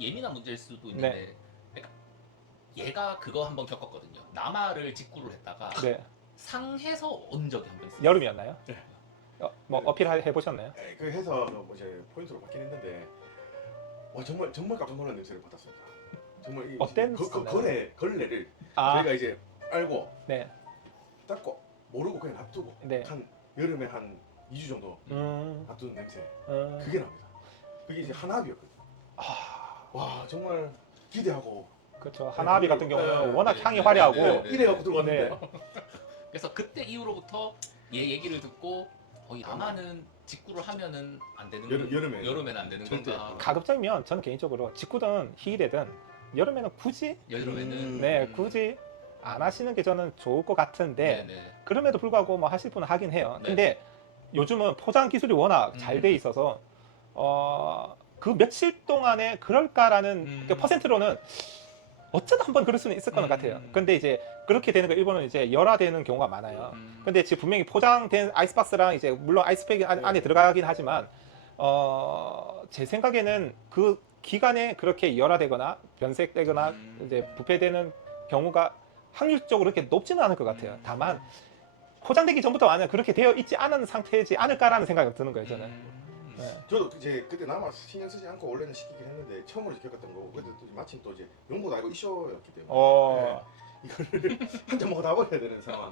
예민한 문제일 수도 있는데 그러니까 얘가 그거 한번 겪었거든요. 남아를 직구를 했다가 네. 상해서 온 적이 한 번 있어요. 여름이었나요? 네. 뭐 어필해 보셨나요? 그 해서 뭐 이제 포인트로 받긴 했는데 정말 깜짝 놀란 냄새를 받았습니다. 정말 어떤 걸레를 아, 저희가 이제 알고 네. 닦고 모르고 그냥 놔두고 네. 한 여름에 한 2주 정도 놔두는 냄새 그게 납니다. 그게 이제 한압이었거든요. 와 정말 기대하고 그렇죠. 하나비 같은 경우는 네, 워낙 네, 향이 네, 화려하고 네, 네. 이래갖고 들어갔는데 그래서 그때 이후로부터 얘 얘기를 듣고 이 남아는 직구를 하면은 안 되는 여름에는 안 되는 절대. 건가? 가급적이면 저는 개인적으로 직구든 희대든 여름에는 굳이 여름에는 네 굳이 안 하시는 게 저는 좋을 것 같은데 네네. 그럼에도 불구하고 뭐 하실 분은 하긴 해요. 네. 근데 요즘은 포장 기술이 워낙 잘 돼 있어서 그 며칠 동안에 그럴까라는 그 퍼센트로는 어쩌다 한번 그럴 수는 있을 것 같아요. 근데 이제 그렇게 되는 거 일본은 이제 열화되는 경우가 많아요. 근데 지금 분명히 포장된 아이스박스랑 이제 물론 아이스팩이 안에 들어가긴 하지만 제 생각에는 그 기간에 그렇게 열화되거나 변색되거나 이제 부패되는 경우가 확률적으로 그렇게 높지는 않을 것 같아요. 다만 포장되기 전부터 만약 그렇게 되어 있지 않은 상태이지 않을까라는 생각이 드는 거예요, 저는. 네. 저도 이제 그때 남아 신경 쓰지 않고 원래는 시키긴 했는데 처음으로 겪었던 거고 그때 또 마침 또 이제 용도 알고 이슈였기 때문에 이거를 한 잔 먹어 다 버려야 되는 상황.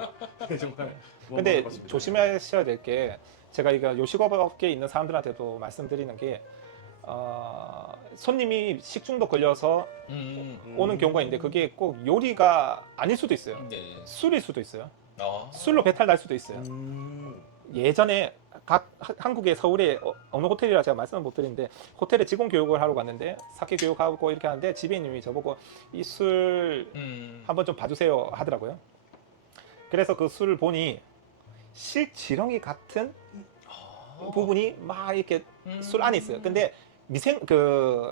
정말. 근데 먹어봤습니다. 조심하셔야 될 게 제가 이거 요식업 업계에 있는 사람들한테도 말씀드리는 게 손님이 식중독 걸려서 오는 경우가 있는데 그게 꼭 요리가 아닐 수도 있어요. 네. 술일 수도 있어요. 아. 술로 배탈 날 수도 있어요. 예전에 한국의 서울에 어느 호텔이라 제가 말씀을 못 드리는데 호텔에 직원 교육을 하러 갔는데 사케 교육하고 이렇게 하는데 지배인님이 저보고 이 술 한번 좀 봐주세요 하더라고요. 그래서 그 술을 보니 실지렁이 같은 부분이 막 이렇게 술 안에 있어요. 근데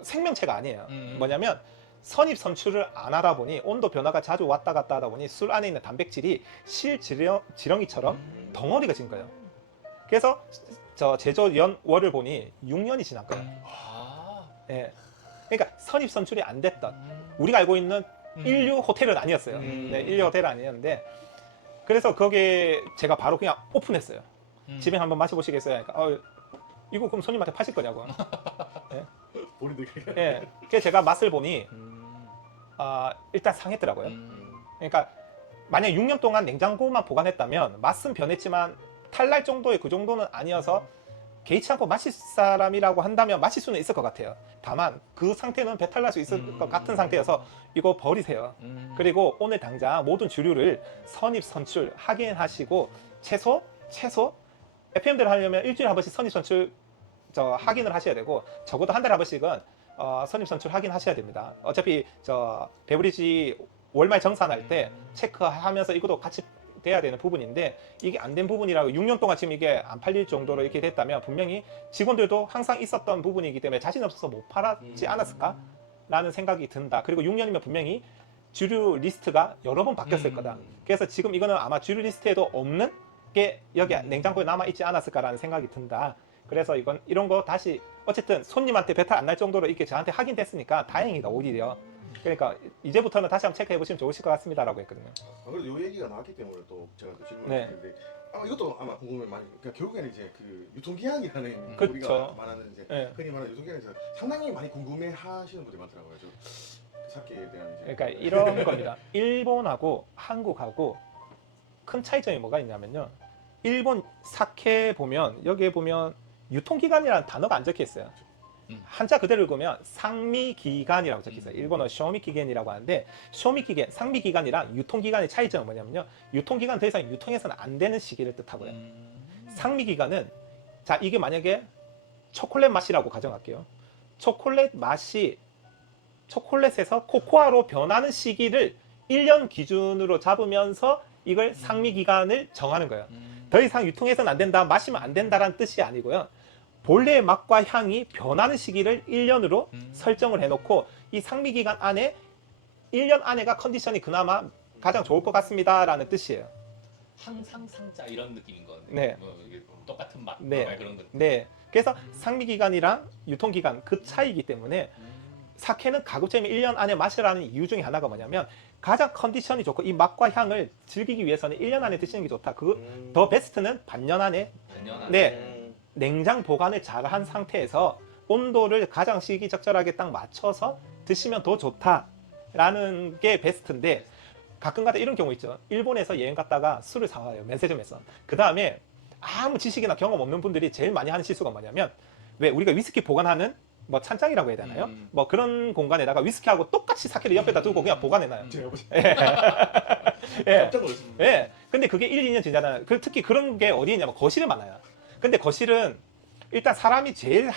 생명체가 아니에요. 뭐냐면 선입 선출을 안 하다 보니 온도 변화가 자주 왔다 갔다 하다 보니 술 안에 있는 단백질이 실지렁이처럼 덩어리가 진 거예요. 그래서 저 제조 연월을 보니 6년이 지난 거예요. 예. 그러니까 선입 선출이 안 됐던 우리가 알고 있는 인류 호텔은 아니었어요. 네, 인류 호텔은 아니었는데 그래서 거기에 제가 바로 그냥 오픈했어요. 집에 한번 마셔보시겠어요? 그러니까 이거 그럼 손님한테 파실 거냐고. 예. 그래서 제가 맛을 보니 일단 상했더라고요. 그러니까 만약 6년 동안 냉장고만 보관했다면 맛은 변했지만 탈날 정도의 그 정도는 아니어서 개의치 않고 마실 사람이라고 한다면 마실 수는 있을 것 같아요. 다만 그 상태는 배탈 날 수 있을 것 같은 상태여서 이거 버리세요. 그리고 오늘 당장 모든 주류를 선입 선출 확인하시고 최소 FM대로 하려면 일주일에 한 번씩 선입 선출 확인을 하셔야 되고 적어도 한 달에 한 번씩은 선입 선출 확인하셔야 됩니다. 어차피 베브리지 월말 정산할 때 체크하면서 이것도 같이 돼야 되는 부분인데 이게 안 된 부분이라고 6년 동안 지금 이게 안 팔릴 정도로 이렇게 됐다면 분명히 직원들도 항상 있었던 부분이기 때문에 자신 없어서 못 팔았지 않았을까? 라는 생각이 든다. 그리고 6년이면 분명히 주류 리스트가 여러 번 바뀌었을 거다. 그래서 지금 이거는 아마 주류 리스트에도 없는 게 여기 냉장고에 남아있지 않았을까라는 생각이 든다. 그래서 이런 거 다시 어쨌든 손님한테 배탈 안 날 정도로 이렇게 저한테 확인됐으니까 다행이다 오히려. 그러니까 이제부터는 다시 한번 체크해 보시면 좋으실 것 같습니다라고 했거든요. 그래도 요 얘기가 나왔기 때문에 또 제가 또 질문을 네. 드렸는데 이것도 아마 궁금해 많이. 그러니까 결국에는 이제 그 유통기한이라는 그쵸. 우리가 말하는 이제 네. 흔히 말하는 유통기한에서 상당히 많이 궁금해하시는 분들이 많더라고요. 사케에 대한 이제. 그러니까 이런 겁니다. 일본하고 한국하고 큰 차이점이 뭐가 있냐면요. 일본 사케 보면 여기에 보면 유통기간이라는 단어가 안 적혀 있어요. 한자 그대로 읽으면 상미기간이라고 적혀 있어요. 일본어 쇼미기겐이라고 하는데 쇼미기겐, 상미기간이랑 유통기간의 차이점은 뭐냐면요. 유통기간 더 이상 유통해서는 안 되는 시기를 뜻하고요. 상미기간은 자 이게 만약에 초콜릿 맛이라고 가정할게요. 초콜릿 맛이 초콜릿에서 코코아로 변하는 시기를 1년 기준으로 잡으면서 이걸 상미기간을 정하는 거예요. 더 이상 유통해서는 안 된다, 마시면 안 된다라는 뜻이 아니고요. 본래의 맛과 향이 변하는 시기를 1년으로 설정을 해놓고 이 상미기간 안에 1년 안에가 컨디션이 그나마 가장 좋을 것 같습니다라는 뜻이에요. 항상 상자 이런 느낌인 거네. 네. 뭐 이게 똑같은 맛, 네. 그런 거. 네. 그래서 상미기간이랑 유통기간 그 차이이기 때문에 사케는 가급적이면 1년 안에 마시라는 이유 중에 하나가 뭐냐면 가장 컨디션이 좋고 이 맛과 향을 즐기기 위해서는 1년 안에 드시는 게 좋다. 더 베스트는 반년 안에 반년 안에. 네. 냉장 보관을 잘한 상태에서 온도를 가장 시기적절하게 딱 맞춰서 드시면 더 좋다라는 게 베스트인데 가끔가다 이런 경우 있죠. 일본에서 여행 갔다가 술을 사와요. 면세점에서. 그 다음에 아무 지식이나 경험 없는 분들이 제일 많이 하는 실수가 뭐냐면 왜 우리가 위스키 보관하는 뭐 찬장이라고 해야 되나요? 뭐 그런 공간에다가 위스키하고 똑같이 사케를 옆에다 두고 그냥 보관해놔요. 제가 보시 예. 깜짝 놀랐습니다. 예. 근데 그게 1, 2년 지나잖아요. 특히 그런 게 어디에 있냐면 거실에 많아요. 근데 거실은 일단 사람이 제일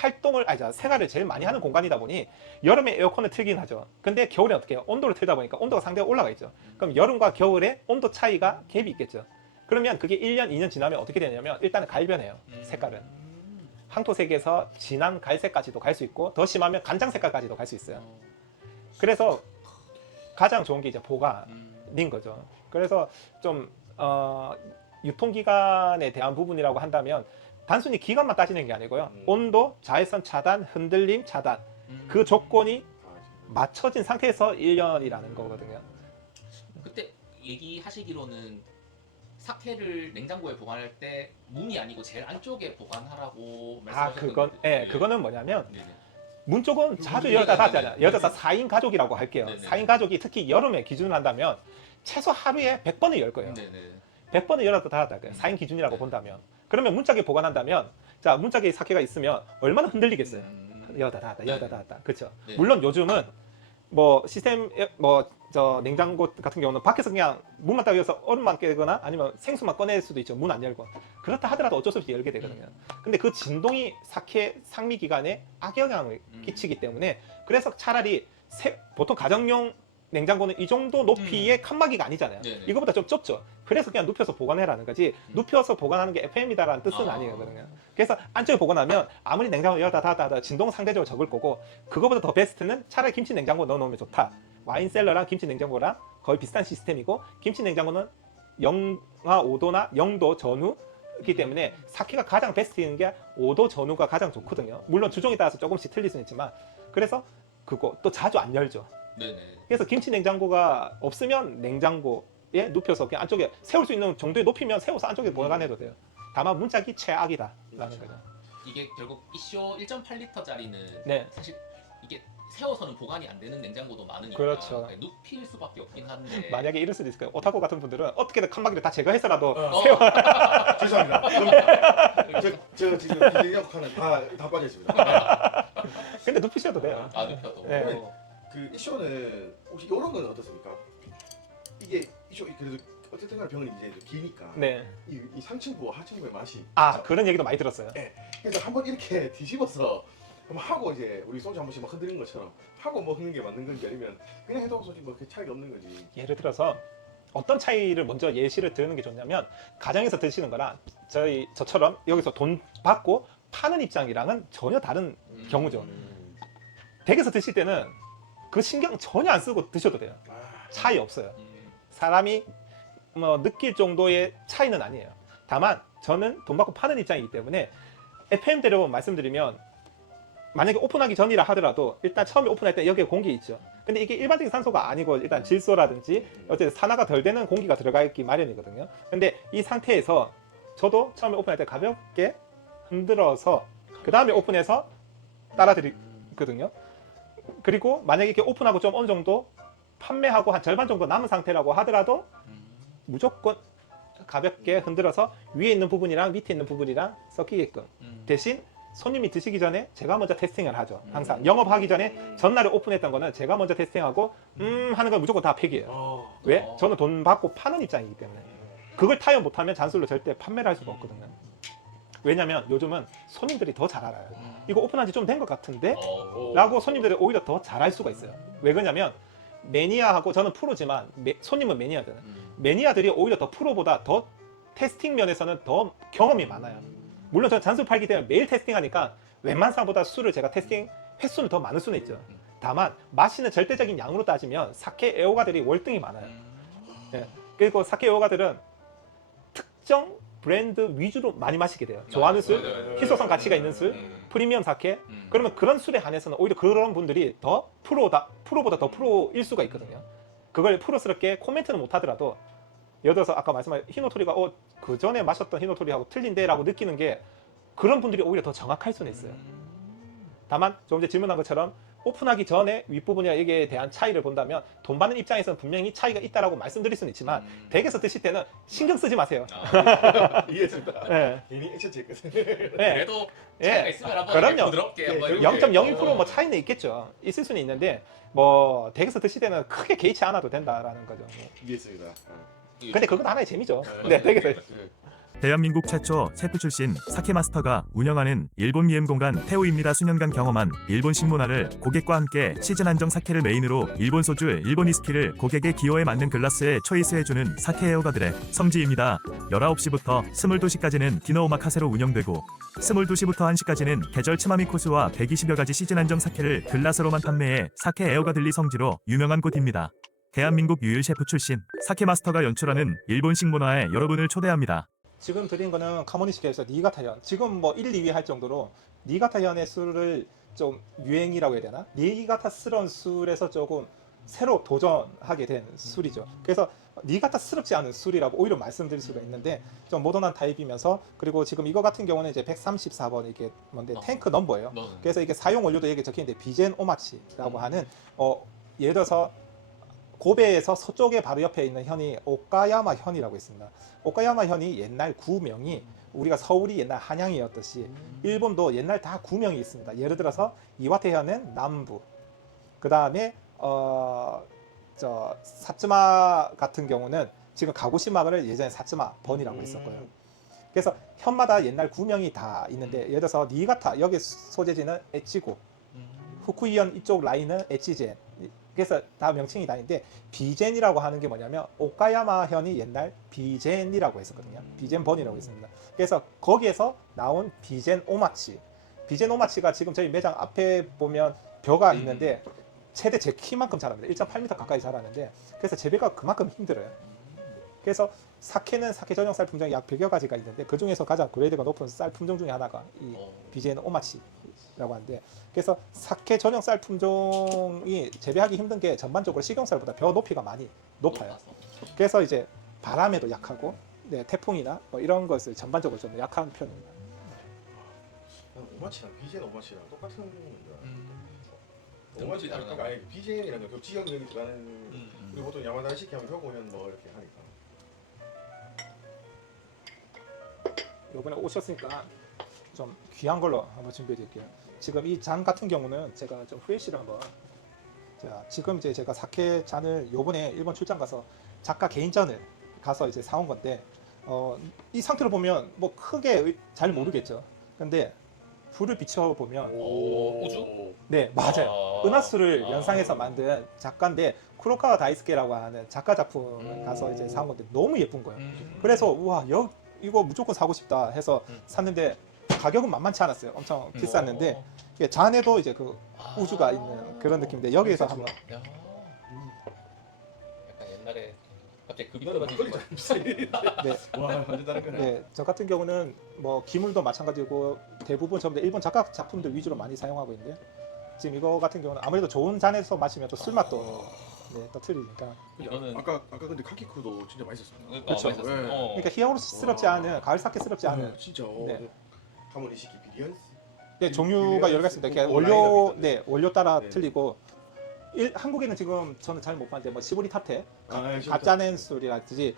생활을 제일 많이 하는 공간이다 보니 여름에 에어컨을 틀긴 하죠. 근데 겨울에 어떻게 해요? 온도를 틀다 보니까 온도가 상당히 올라가 있죠. 그럼 여름과 겨울에 온도 차이가 갭이 있겠죠. 그러면 그게 1년, 2년 지나면 어떻게 되냐면 일단은 갈변해요. 색깔은. 항토색에서 진한 갈색까지도 갈 수 있고 더 심하면 간장 색깔까지도 갈 수 있어요. 그래서 가장 좋은 게 이제 보관인 거죠. 그래서 좀 유통기간에 대한 부분이라고 한다면 단순히 기간만 따지는 게 아니고요. 온도, 자외선 차단, 흔들림 차단 그 조건이 맞춰진 상태에서 1년이라는 거거든요. 그때 얘기하시기로는 사케를 냉장고에 보관할 때 문이 아니고 제일 안쪽에 보관하라고 말씀하셨던데. 그거는 뭐냐면 네네. 문 쪽은 자주 열다 닫잖아요. 예를 들어서 4인 가족이라고 할게요. 네네. 4인 가족이 특히 여름에 기준을 한다면 최소 하루에 100번을 열 거예요. 네네. 100번을 열었다 닫았다. 4인 기준이라고 본다면. 그러면 문짝에 보관한다면 자 문짝에 사케가 있으면 얼마나 흔들리겠어요. 열다 닫았다 열다 닫았다. 그렇죠. 네. 물론 요즘은 뭐 시스템 저 냉장고 같은 경우는 밖에서 그냥 문만 딱 열어서 얼음만 깨거나 아니면 생수만 꺼낼 수도 있죠. 문 안 열고. 그렇다 하더라도 어쩔 수 없이 열게 되거든요. 근데 그 진동이 사케 상미 기간에 악영향을 끼치기 때문에 그래서 차라리 보통 가정용 냉장고는 이 정도 높이의 칸막이가 아니잖아요. 네네. 이거보다 좀 좁죠. 그래서 그냥 눕혀서 보관해라는 거지 눕혀서 보관하는 게 FM이다라는 뜻은 아니거든요. 그래서 안쪽에 보관하면 아무리 냉장고 열다 닫다 진동은 상대적으로 적을 거고 그거보다 더 베스트는 차라리 김치 냉장고 넣어놓으면 좋다. 와인셀러랑 김치 냉장고랑 거의 비슷한 시스템이고 김치 냉장고는 영하 5도나 0도 전후이기 때문에 사케가 가장 베스트인 게 5도 전후가 가장 좋거든요. 물론 주종에 따라서 조금씩 틀릴 수는 있지만 그래서 그거 또 자주 안 열죠. 네네. 그래서 김치 냉장고가 없으면 냉장고에 눕혀서 그냥 안쪽에 세울 수 있는 정도의 높이면 세워서 안쪽에 보관해도 돼요. 다만 문짝이 최악이다라는 거죠. 이게 결국 이쇼 1.8리터짜리는 네. 사실 이게 세워서는 보관이 안 되는 냉장고도 많으니까 그렇죠. 눕힐 수밖에 없긴 한데 만약에 이럴 수도 있을 거예요. 오타쿠 같은 분들은 어떻게든 칸막이를 다 제거해서라도 죄송합니다. 그럼 저 지금 기계력하는 다 빠져 있습니다. 근데 눕히셔도 돼요. 눕혀도. 네. 그 이쇼는 혹시 이런 건 어떻습니까? 이게 이쇼 그래도 어쨌든 간에 병은 이제 좀 기니까 네. 이 상층부와 하층부의 맛이 그런 얘기도 많이 들었어요. 그래서 한번 이렇게 뒤집어서 한번 하고 이제 우리 소주 한 번씩 막 흔드는 것처럼 하고 먹는 게 맞는 건지 아니면 그냥 해도 솔직히 뭐 그 차이가 없는 거지. 예를 들어서 어떤 차이를 먼저 예시를 드는 게 좋냐면 가정에서 드시는 거랑 저처럼 여기서 돈 받고 파는 입장이랑은 전혀 다른 경우죠. 댁에서 드실 때는 그 신경 전혀 안 쓰고 드셔도 돼요. 차이 없어요. 사람이 뭐 느낄 정도의 차이는 아니에요. 다만 저는 돈 받고 파는 입장이기 때문에 FM대로 말씀드리면 만약에 오픈하기 전이라 하더라도 일단 처음에 오픈할 때 여기에 공기 있죠. 근데 이게 일반적인 산소가 아니고 일단 질소라든지 어쨌든 산화가 덜 되는 공기가 들어가 있기 마련이거든요. 근데 이 상태에서 저도 처음에 오픈할 때 가볍게 흔들어서 그 다음에 오픈해서 따라드리거든요. 그리고 만약에 이렇게 오픈하고 좀 어느 정도 판매하고 한 절반 정도 남은 상태라고 하더라도 무조건 가볍게 흔들어서 위에 있는 부분이랑 밑에 있는 부분이랑 섞이게끔 대신 손님이 드시기 전에 제가 먼저 테스팅을 하죠. 항상 영업하기 전에 전날에 오픈했던 거는 제가 먼저 테스팅하고 하는 건 무조건 다 폐기해요. 왜? 저는 돈 받고 파는 입장이기 때문에 그걸 타협 못하면 잔술로 절대 판매를 할 수가 없거든요. 왜냐면 요즘은 손님들이 더 잘 알아요. 이거 오픈한 지 좀 된 것 같은데? 라고 손님들이 오히려 더 잘 알 수가 있어요. 왜 그러냐면 매니아하고 저는 프로지만 손님은 매니아잖아요. 매니아들이 오히려 더 프로보다 더 테스팅 면에서는 더 경험이 많아요. 물론 저는 잔술 팔기 때문에 매일 테스팅하니까 웬만한 사람보다 술을 제가 테스팅 횟수는 더 많을 수는 있죠. 다만 마시는 절대적인 양으로 따지면 사케 애호가들이 월등히 많아요. 예. 그리고 사케 애호가들은 특정 브랜드 위주로 많이 마시게 돼요. 좋아하는 술, 희소성 가치가 있는 술, 프리미엄 사케. 그러면 그런 술에 한해서는 오히려 그런 분들이 더 프로보다 더 프로일 수가 있거든요. 그걸 프로스럽게 코멘트는 못 하더라도 예를 들어서 아까 말씀하신 히노토리가 그 전에 마셨던 히노토리하고 틀린데라고 느끼는 게 그런 분들이 오히려 더 정확할 수는 있어요. 다만 조금 전에 질문한 것처럼 오픈하기 전에 윗부분이나 여기에 대한 차이를 본다면 돈 받는 입장에서는 분명히 차이가 있다라고 말씀드릴 수는 있지만 댁에서 드실 때는 신경 쓰지 마세요. 이해했습니다. 네. 이미 액션 했거든요. 네. 그래도 차이가 예. 있으면 한번 그럼요. 부드럽게 한번 이렇게. 0.02%뭐 차이는 있겠죠. 있을 수는 있는데 뭐 댁에서 드실 때는 크게 개의치 않아도 된다라는 거죠. 이해했습니다. 근데 그건 하나의 재미죠. 네, 댁에서. 대한민국 최초 셰프 출신 사케 마스터가 운영하는 일본 미엠 공간 태우입니다. 수년간 경험한 일본 식문화를 고객과 함께 시즌 한정 사케를 메인으로 일본 소주, 일본 위스키를 고객의 기호에 맞는 글라스에 초이스해주는 사케 에어가들의 성지입니다. 19시부터 22시까지는 디너 오마카세로 운영되고 22시부터 1시까지는 계절 츠마미 코스와 120여 가지 시즌 한정 사케를 글라스로만 판매해 사케 에어가들리 성지로 유명한 곳입니다. 대한민국 유일 셰프 출신 사케 마스터가 연출하는 일본 식문화에 여러분을 초대합니다. 지금 드린 거는 카모니시케에서 니가타현. 지금 뭐 1, 2위 할 정도로 니가타현의 술을 좀 유행이라고 해야 되나? 니가타스러운 술에서 조금 새로 도전하게 된 술이죠. 그래서 니가타스럽지 않은 술이라고 오히려 말씀드릴 수가 있는데 좀 모던한 타입이면서 그리고 지금 이거 같은 경우는 이제 134번 이게 뭔데 탱크 넘버예요. 그래서 이게 사용 원료도 여기 적혀 있는데 비젠 오마치라고 하는 예를 들어서 고베에서 서쪽에 바로 옆에 있는 현이 오카야마 현이라고 있습니다. 오카야마 현이 옛날 구명이 우리가 서울이 옛날 한양이었듯이 일본도 옛날 다 구명이 있습니다. 예를 들어서 이와테 현은 남부, 그 다음에 사츠마 같은 경우는 지금 가고시마를 예전에 사츠마 번이라고 했었고요. 그래서 현마다 옛날 구명이 다 있는데 예를 들어서 니가타 여기 소재지는 에치고, 후쿠이현 이쪽 라인은 에치젠. 그래서 다 명칭이 다른데 비젠이라고 하는 게 뭐냐면 오카야마 현이 옛날 비젠이라고 했었거든요. 비젠 번이라고 했습니다. 그래서 거기에서 나온 비젠 오마치. 비젠 오마치가 지금 저희 매장 앞에 보면 벼가 있는데 최대 제 키만큼 자랍니다. 1.8m 가까이 자라는데 그래서 재배가 그만큼 힘들어요. 그래서 사케는 사케 전용 쌀 품종이 약 100여 가지가 있는데 그 중에서 가장 그레이드가 높은 쌀 품종 중에 하나가 이 비젠 오마치라고 하는데 그래서 사케 전용 쌀 품종이 재배하기 힘든 게 전반적으로 식용쌀보다 벼 높이가 많이 높아요. 그래서 이제 바람에도 약하고 태풍이나 뭐 이런 것을 전반적으로 좀 약한 편입니다. 오마치랑 비젠 오마치랑 똑같은 건데. 오마치 그러니까 아니 비젠이라는 그 지역 여기 들어가는 우리 보통 야마다시키 하면 효고현 뭐 이렇게 하니까. 이번에 오셨으니까 좀 귀한 걸로 한번 준비해 드릴게요. 지금 이 잔 같은 경우는 제가 좀 후레쉬를 한번 지금 이제 제가 사케 잔을 요번에 일본 출장 가서 작가 개인전을 가서 이제 사온 건데 이 상태로 보면 뭐 크게 잘 모르겠죠. 근데 불을 비춰 보면 우주? 네 맞아요. 은하수를 연상해서 만든 작가인데 쿠로카와 다이스케라고 하는 작가 작품을 가서 이제 사온 건데 너무 예쁜 거예요. 그래서 우와 이거 무조건 사고 싶다 해서 샀는데 가격은 만만치 않았어요. 엄청 비쌌는데 잔에도 이제 그 우주가 있는 그런 느낌인데 여기에서 한번 약간 옛날에 갑자기 급이 너는 떨어지는 막걸리 거. 잘 비싸. 네. 와 완전 다른 거네. 네, 저 같은 경우는 뭐 기물도 마찬가지고 대부분 전부 다 일본 작가 작품들 위주로 많이 사용하고 있는데 지금 이거 같은 경우는 아무래도 좋은 잔에서 마시면 또 술 맛도 또 틀리니까 이거는 아까 근데 카키쿠도 진짜 맛있었어요. 그쵸. 맛있었어요. 그러니까 히야오스럽지 않은 가을 사케스럽지 않은 진짜. 네. 카모니시키 비리언스. 네, 종류가 여러 개 있습니다. 이렇게 원료 따라 틀리고 한국에는 지금 저는 잘 못 봤는데 뭐 시보리 타테, 가짜낸 술이라든지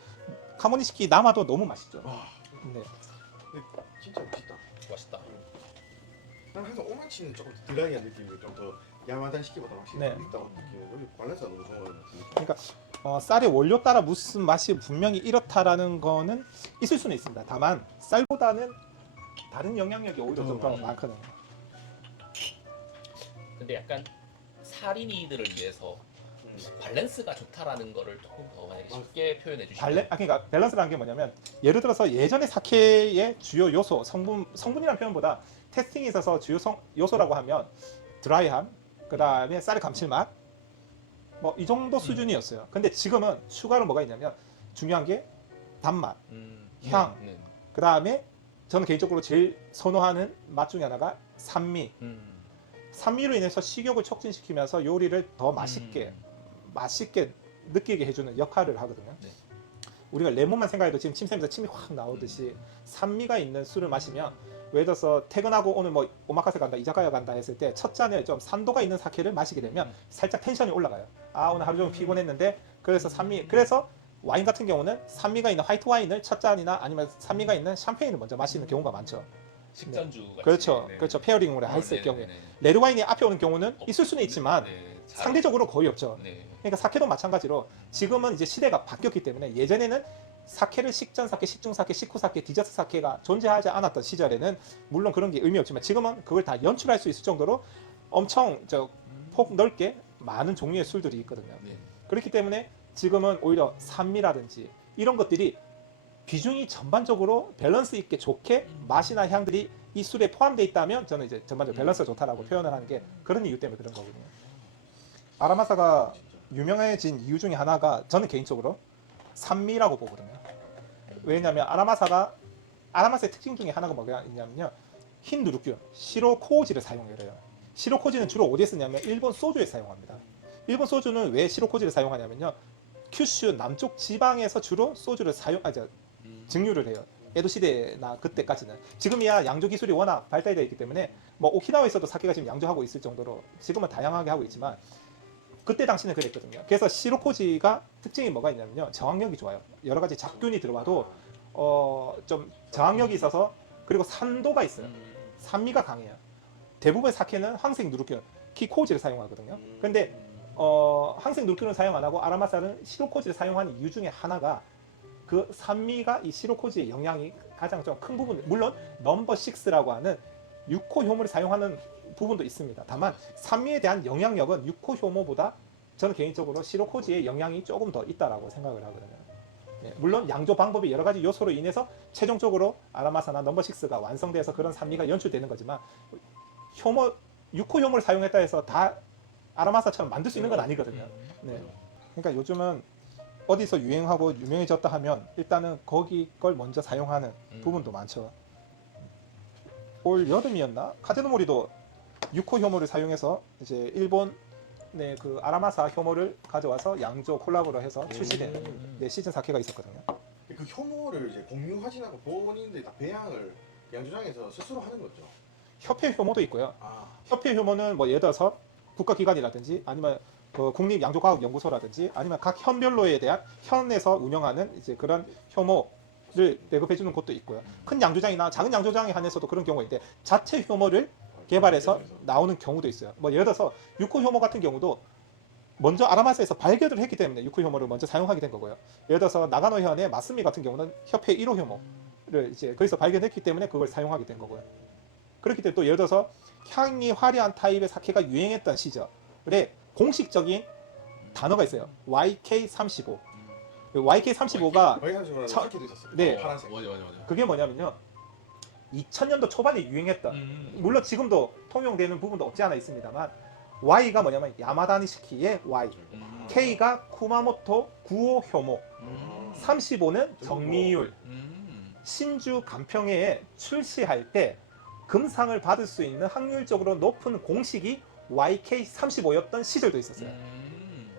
카모니시키 남아도 너무 맛있죠. 네. 진짜 맛있다. 맛있다. 난 항상 오마치는 조금 드라이한 느낌이 좀 더 야마단 시키보다 확실히 네. 있다고 느끼는 여기 밸런스가 너무 좋은 것 같아요. 그러니까 쌀의 원료 따라 무슨 맛이 분명히 이렇다라는 거는 있을 수는 있습니다. 다만 쌀보다는 다른 영향력이 오히려 좀 더 많거든요. 근데 약간 살인이들을 위해서 밸런스가 좋다라는 거를 조금 더 만약에 쉽게 표현해 주시면 그러니까 밸런스라는 게 뭐냐면 예를 들어서 예전에 사케의 주요 요소 성분이라는 표현보다 테스팅에 있어서 주요 요소라고 하면 드라이함, 그 다음에 쌀의 감칠맛 뭐 이 정도 수준이었어요. 근데 지금은 추가로 뭐가 있냐면 중요한 게 단맛, 향, 그 다음에 저는 개인적으로 제일 선호하는 맛 중에 하나가 산미. 음. 산미로 인해서 식욕을 촉진시키면서 요리를 더 맛있게 느끼게 해주는 역할을 하거든요. 네. 우리가 레몬만 생각해도 지금 침샘에서 침이 확 나오듯이 산미가 있는 술을 마시면 예를 들어서 퇴근하고 오늘 뭐 오마카세 간다, 이자카야 간다 했을 때 첫 잔에 좀 산도가 있는 사케를 마시게 되면 살짝 텐션이 올라가요. 아, 오늘 하루 종일 피곤했는데 그래서 그래서 와인 같은 경우는 산미가 있는 화이트 와인을 첫 잔이나 아니면 산미가 있는 샴페인을 먼저 마시는 경우가 많죠. 식전주 같이. 그렇죠. 네. 그렇죠. 페어링으로 했을 네, 경우에 네, 네. 레드 와인이 앞에 오는 경우는 있을 수는 네, 있지만 네, 잘- 상대적으로 거의 없죠. 네. 그러니까 사케도 마찬가지로 지금은 이제 시대가 바뀌었기 때문에 예전에는 사케를 식전 사케, 식중 사케, 식후 사케, 디저트 사케가 존재하지 않았던 시절에는 물론 그런 게 의미 없지만 지금은 그걸 다 연출할 수 있을 정도로 엄청 폭 넓게 많은 종류의 술들이 있거든요. 네. 그렇기 때문에 지금은 오히려 산미라든지 이런 것들이 비중이 전반적으로 밸런스 있게 좋게 맛이나 향들이 이 술에 포함되어 있다면 저는 이제 전반적으로 밸런스가 좋다라고 표현을 하는 게 그런 이유 때문에 그런 거거든요. 아라마사가 유명해진 이유 중에 하나가 저는 개인적으로 산미라고 보거든요. 왜냐하면 아라마사의 특징 중에 하나가 뭐가 있냐면요. 흰 누룩균, 시로코우지를 사용해요. 시로코우지는 주로 어디에 쓰냐면 일본 소주에 사용합니다. 일본 소주는 왜 시로코우지를 사용하냐면요. 큐슈 남쪽 지방에서 주로 소주를 증류를 해요. 에도 시대나 그때까지는. 지금이야 양조 기술이 워낙 발달되어 있기 때문에 뭐 오키나와에서도 사케가 지금 양조하고 있을 정도로 지금은 다양하게 하고 있지만 그때 당시는 그랬거든요. 그래서 시로코지가 특징이 뭐가 있냐면요. 저항력이 좋아요. 여러 가지 잡균이 들어와도 좀 저항력이 있어서 그리고 산도가 있어요. 산미가 강해요. 대부분 사케는 황색 누룩균, 키코지를 사용하거든요. 근데 황색 누룩균을 사용 안 하고 아라마사는 시로코지를 사용하는 이유 중에 하나가 그 산미가 이 시로코지의 영향이 가장 좀 큰 부분, 물론 넘버 6라고 하는 6호 효모를 사용하는 부분도 있습니다. 다만 산미에 대한 영향력은 6호 효모보다 저는 개인적으로 시로코지의 영향이 조금 더 있다라고 생각을 하거든요. 네, 물론 양조 방법이 여러 가지 요소로 인해서 최종적으로 아라마사나 넘버 6가 완성돼서 그런 산미가 연출되는 거지만 6호 효모를 사용했다 해서 다 아라마사처럼 만들 수 있는 건 아니거든요. 네. 그러니까 요즘은 어디서 유행하고 유명해졌다 하면 일단은 거기 걸 먼저 사용하는 부분도 많죠. 올 여름이었나? 카제노모리도 6호 효모를 사용해서 이제 일본의 그 아라마사 효모를 가져와서 양조 콜라보로 해서 출시된 시즌 사케가 있었거든요. 그 효모를 이제 공유하진 않고 본인들이 다 배양을 양조장에서 스스로 하는 거죠. 협회 효모도 있고요. 아, 협회 효모는 뭐 예를 들어서 국가기관이라든지 아니면 그 국립양조과학연구소라든지 아니면 각 현별로에 대한 현에서 운영하는 이제 그런 효모를 내급해 주는 곳도 있고요. 큰 양조장이나 작은 양조장에 한해서도 그런 경우가 있는데 자체 효모를 개발해서 나오는 경우도 있어요. 뭐 예를 들어서 6호 효모 같은 경우도 먼저 아라마사에서 발견을 했기 때문에 6호 효모를 먼저 사용하게 된 거고요. 예를 들어서 나가노 현의 마스미 같은 경우는 협회 1호 효모를 이제 거기서 발견했기 때문에 그걸 사용하게 된 거고요. 그렇기 때문에 또 예를 들어서 향이 화려한 타입의 사케가 유행했던 시절에 공식적인 단어가 있어요. YK35. YK35가 와이한식으로 차- 사케도 있었어요. 네. 파란색. 맞아. 그게 뭐냐면요. 2000년도 초반에 유행했던 물론 지금도 통용되는 부분도 없지 않아 있습니다만 Y가 뭐냐면 야마다니시키의 Y, K가 쿠마모토 구오 효모, 35는 정미율. 신주 간평회에 출시할 때 금상을 받을 수 있는 확률적으로 높은 공식이 YK35였던 시절도 있었어요.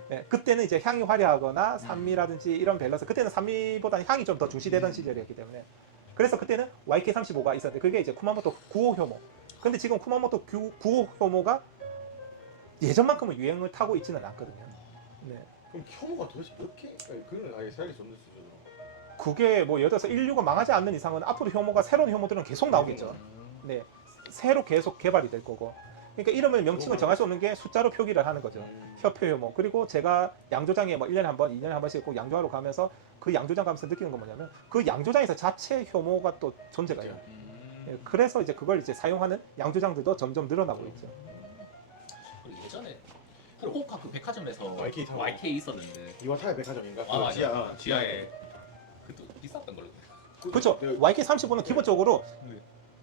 네, 그때는 이제 향이 화려하거나 산미라든지 이런 밸런스, 그때는 산미보다는 향이 좀 더 중시되던 시절이었기 때문에 그래서 그때는 YK35가 있었는데 그게 이제 쿠마모토 구오 효모. 근데 지금 쿠마모토 구오 효모가 예전만큼은 유행을 타고 있지는 않거든요. 네. 그럼 효모가 도대체 몇 개? 그건 아예 살릴 수 없는 수준으로. 그게 뭐 예를 들어서 인류가 망하지 않는 이상은 앞으로 효모가 새로운 효모들은 계속 나오겠죠. 네, 새로 계속 개발이 될 거고. 그러니까 이름을 명칭을 정할 수 없는 게 숫자로 표기를 하는 거죠. 협회 효모. 그리고 제가 양조장에 뭐 1년에 한 번, 2년에 한 번씩 꼭 양조하러 가면서 그 양조장 가면서 느끼는 건 뭐냐면 그 양조장에서 자체 효모가 또 존재가 해요. 네, 그래서 이제 그걸 이제 사용하는 양조장들도 점점 늘어나고 있죠. 그리고 예전에 후쿠오카 그 백화점에서 YK 타워. YK 있었는데 이와타야 백화점인가? 아 맞아. 지하. 지하에 그것도 비쌌던 걸로. 그렇죠. YK35는 기본적으로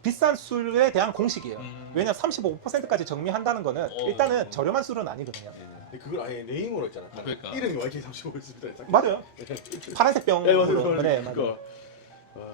비싼 술에 대한 공식이에요. 왜냐면 35%까지 정미한다는 거는 일단은 저렴한 술은 아니거든요. 근데 그걸 아예 네임으로 했잖아. 그러니까. 이름이 YK35였습니다. 맞아요. 파란색 병. 네, 맞아요. 네, 그거. 맞아요. 와.